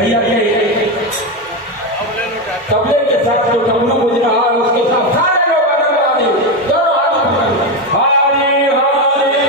भैया के तबले के साथ जो डमरू बज रहा है उसके साथ सारे लोग आनंद आदि दोनों हाथ पकड़ हारे हारे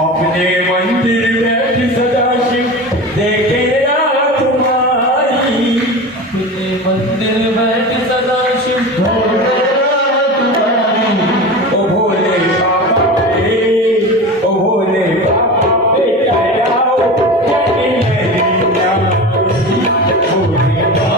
अपने मंदिर में सदाशिव देखे तुम्हारी अपने मंदिर में सदाशिव ओ भोले बाबा ओ भोले बाबा कराओ जय मैया भोले बाबा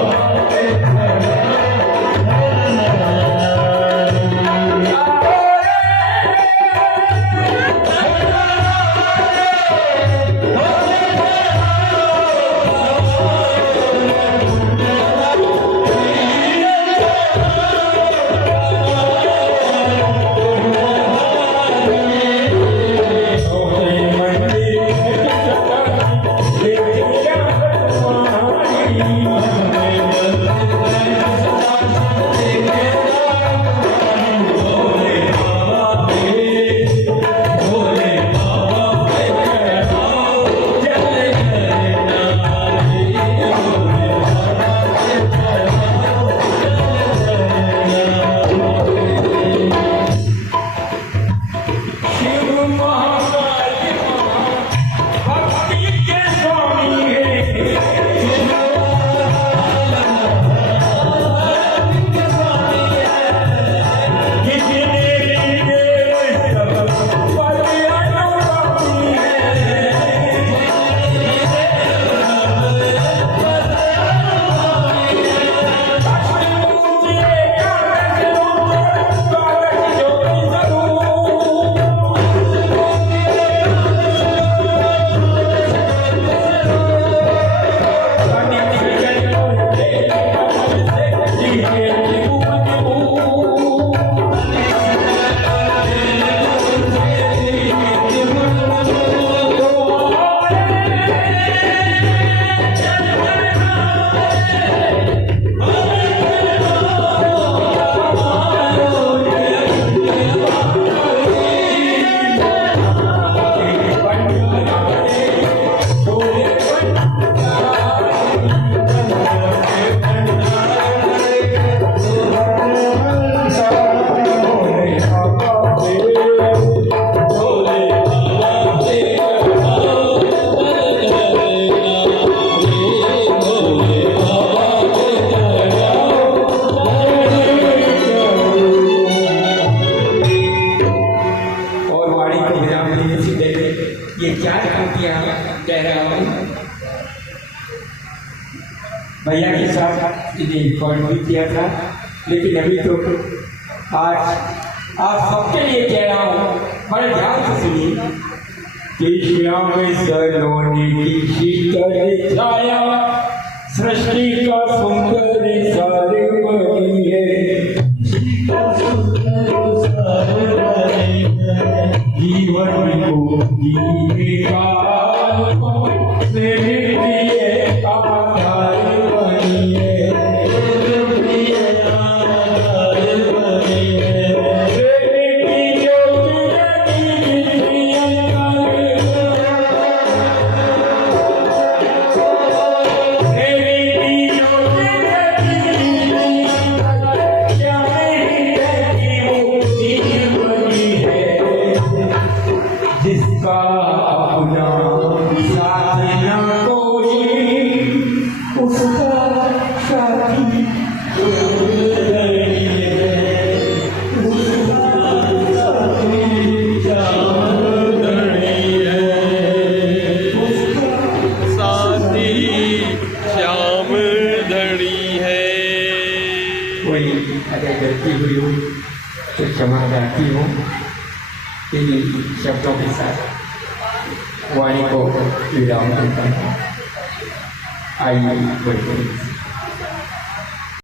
ये क्या कृतियां कह रहा हूँ भैया के साथ इन्हें रिकॉर्ड भी किया था, लेकिन अभी तो आज आप सबके लिए कह रहा हूँ, बड़े ध्यान से सुनिए। श्याम सलोनी की शीतल छाया सृष्टि का सुंदर सार बनी है, जीवन को जीने का आधार बनी है, जिसका अपना साथ न कोई उसका साथी कोई अगर गलती हुई हो तो क्षमा चाहती हूँ, इन शब्दों के साथ वाणी को विराम देता हूँ। आइए बढ़ते